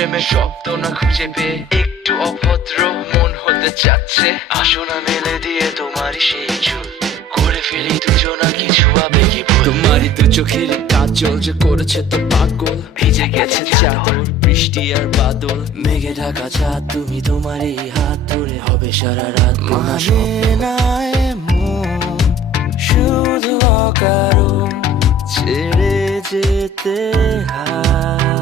প্রেমের শব্দ না খুঁজে পেয়ে একটু অভদ্র মন হতে চাচ্ছে। আসো না মেলে দিয়ে তোমারই সেই চুল, করে ফেলি দুজনা কিছু আবেগী ভুল। তোমারই তো চোখের কাজল যে করেছে তো পাগল, ভিজে গেছে চাদর বৃষ্টি আর বাদল, মেঘে ঢাকা চাঁদ তুমি তোমারই হাত ধরে হবে সারা রাত। মানে না এমন শুধু অকারণ ছেড়ে যেতে হয়।